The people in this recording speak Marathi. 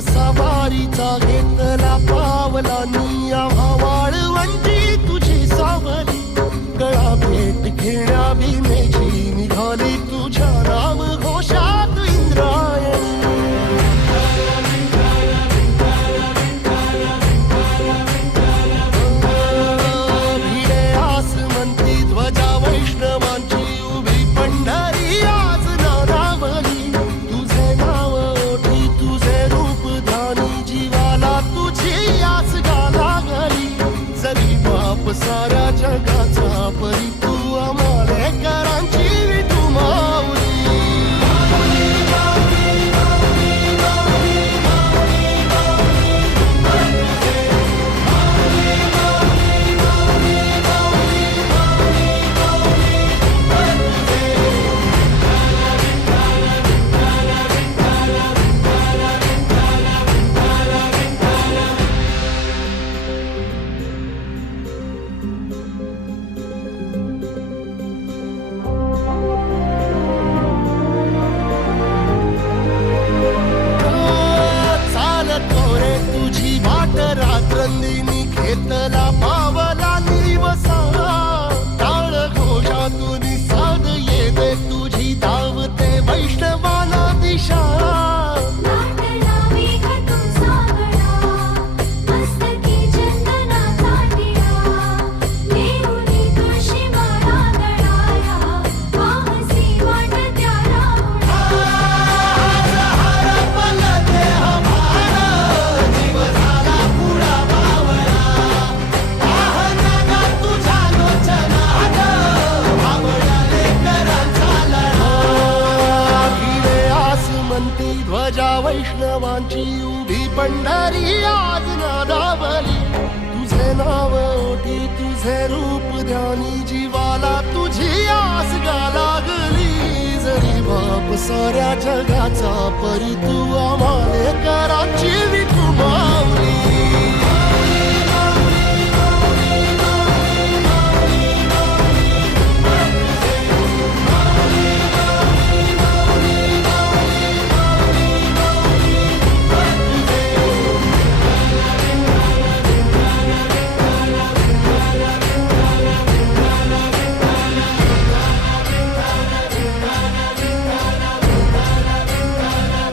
सवारीचा घेतला पावलांनी आम्हा वाळवंटी तुझी सावली गळा भेट घेण्या भीमेची निघाली तुझ्या नाम घोषात इंद्रायणी भिडे आसमंती ध्वजा वैष्णवांची उभी पंढरी आज नादावली तुझे नाव ओठी तुझे रूप ध्यानी जीवाला तुझी आस गाला गली जरी बाप साऱ्या जगाचा परी तू आमालेकरांची विठू माऊली रात्रंदिनी घेतला पावला निवसा टाळ घोषातून साध येते तुझी धावते वैष्णवाना दिशा ध्वजा वैष्णवांची उभी पंढरी आज नादावली तुझे नाव ओठी तुझे रूप ध्यानी जीवाला तुझी आस गा लागली जरी बाप साऱ्या जगाचा परी तू आम्हालेकरांची विठू